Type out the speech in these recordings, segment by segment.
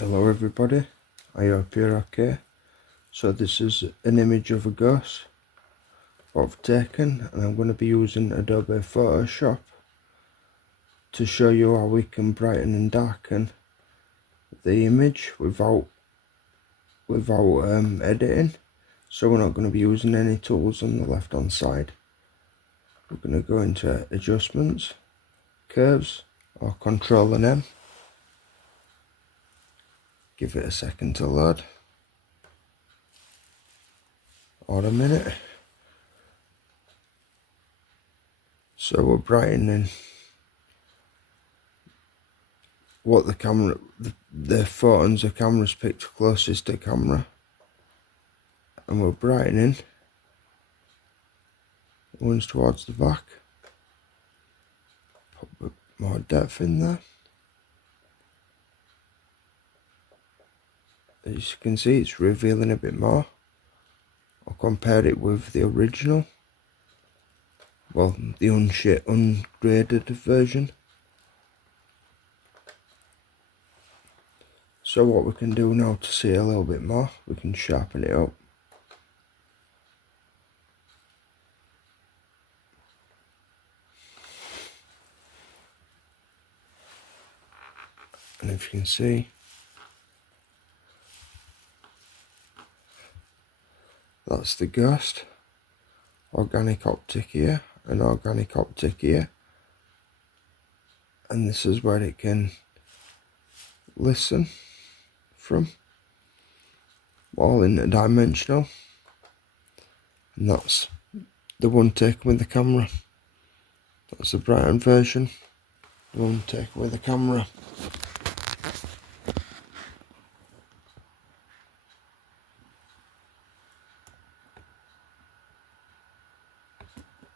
Hello everybody, I hope you're okay. So this is an image of a ghost what I've taken, and I'm going to be using Adobe Photoshop to show you how we can brighten and darken the image without editing. So we're not going to be using any tools on the left hand side. We're going to go into adjustments, curves, or Control and M. Give it a second to load, or a minute. So we're brightening what the camera, the photons the camera's picked closest to camera, and we're brightening the ones towards the back. Put a bit more depth in there. As you can see, it's revealing a bit more. I'll compare it with the original, well, the ungraded version. So what we can do now to see a little bit more, we can sharpen it up. And if you can see, that's the ghost. Organic optic here, and organic optic here. And this is where it can listen from. All interdimensional. And that's the one taken with the camera. That's the brightened version. The one taken with the camera.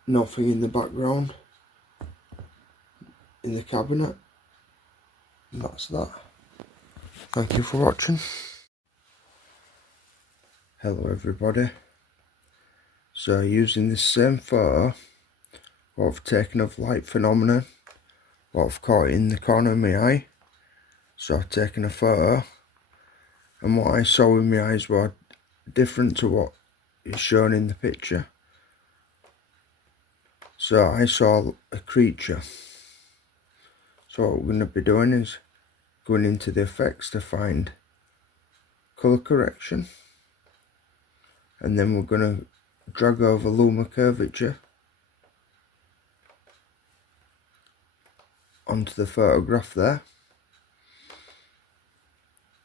Nothing in the background in the cabinet. And that's that. Thank you for watching. Hello everybody. So using this same photo what I've taken of light phenomenon, what I've caught in the corner of my eye. So I've taken a photo, and what I saw with my eyes were different to what is shown in the picture. So I saw a creature. So what we're going to be doing is going into the effects to find colour correction, and then we're going to drag over Luma curvature onto the photograph there.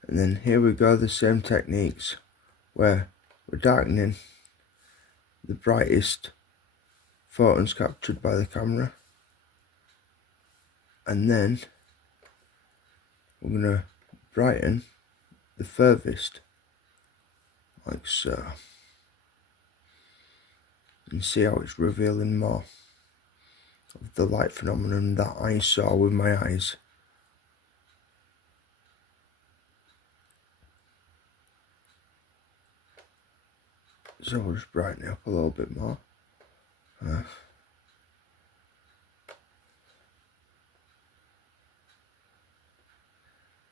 And then here we go, the same techniques where we're darkening the brightest photons captured by the camera, and then we're going to brighten the furthest, like so, and see how it's revealing more of the light phenomenon that I saw with my eyes. So we'll just brighten it up a little bit more.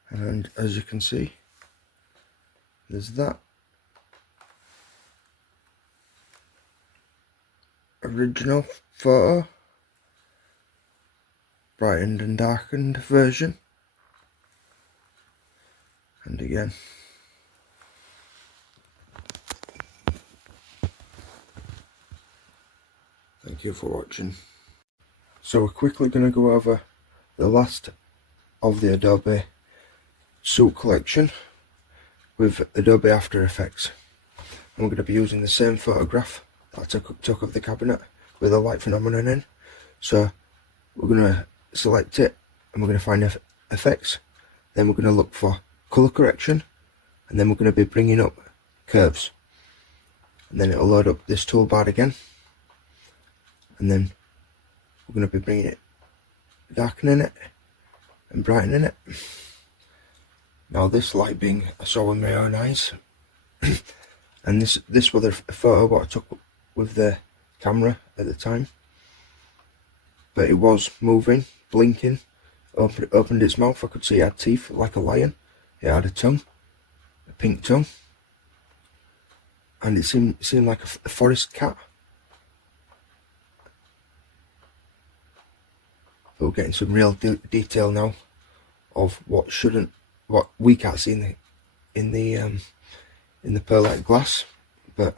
And as you can see, there's that original photo, brightened and darkened version, and again. Thank you for watching. So we're quickly going to go over the last of the Adobe suite collection with Adobe AfterEffects. And we're going to be using the same photograph that I took of the cabinet with a light phenomenon in. So we're going to select it, and we're going to find effects. Then we're going to look for colour correction, and then we're going to be bringing up curves. And then it'll load up this toolbar again. And then we're going to be bringing it, darkening it, and brightening it. Now this light being I saw with my own eyes, and this was a photo what I took with the camera at the time. But it was moving, blinking, opened its mouth. I could see it had teeth like a lion, It had a tongue, a pink tongue, and it seemed like a forest cat. But we're getting some real detail now of what we can't see in the pearlite glass, but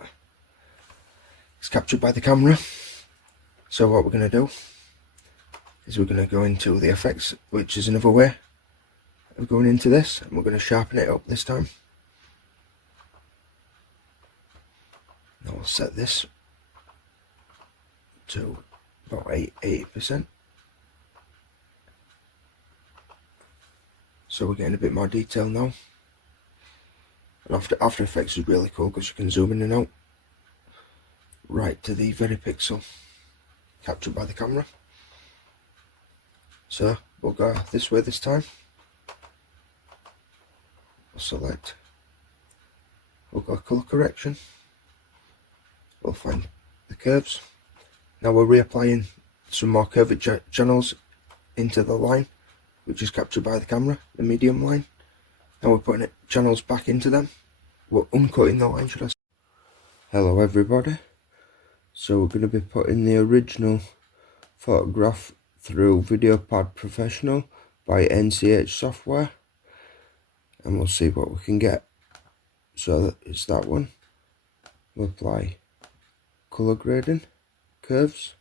it's captured by the camera. So what we're going to do is we're going to go into the effects, which is another way of going into this, and we're going to sharpen it up this time. Now we'll set this to about 80%. So we're getting a bit more detail now. And After Effects is really cool because you can zoom in and out right to the very pixel captured by the camera. So we'll go this way this time. We'll select, we'll go color correction, we'll find the curves. Now we're reapplying some more curved channels into the line which is captured by the camera, the medium line. Now we're putting channels back into them. We're uncutting the line, should I say. Hello everybody. So we're going to be putting the original photograph through VideoPad Professional by NCH software, and we'll see what we can get. So it's that one. We'll apply color grading, curves,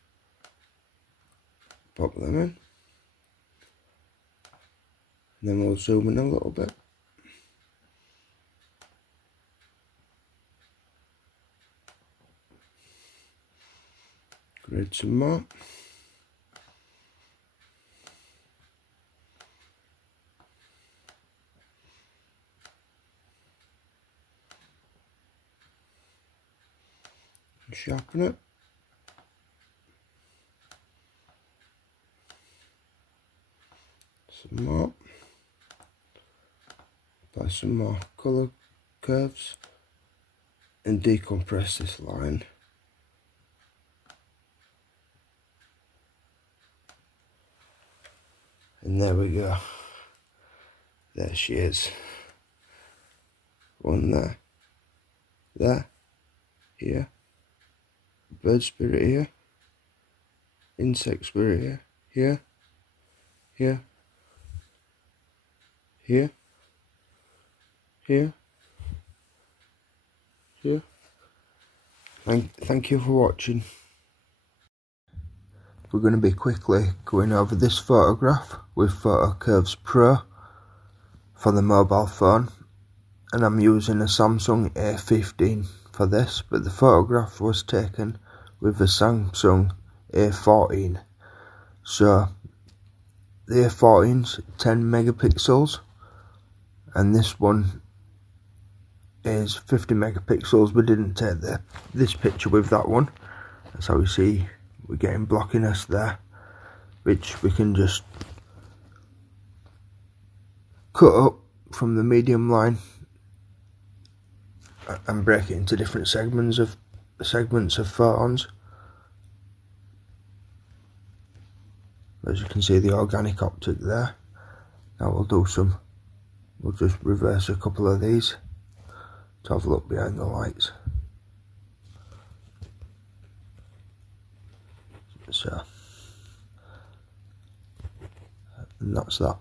pop them in, and then we'll zoom in a little bit. Grade some more. And sharpen it. Some more. Apply some more color curves and decompress this line. And there we go. There she is. One there. There. Here. Bird spirit here. Insect spirit here. Here. Here. Here. Here. Here. Thank you for watching. We're going to be quickly going over this photograph with Photocurves Pro for the mobile phone, and I'm using a Samsung A15 for this, but the photograph was taken with the Samsung A14. So the A14's 10 megapixels and this one is 50 megapixels. We didn't take this picture with that one. That's how we see we're getting blockiness there, which we can just cut up from the medium line and break it into different segments of photons. As you can see, the organic optic there. Now we'll just reverse a couple of these to have a look behind the lights. So, and that's that.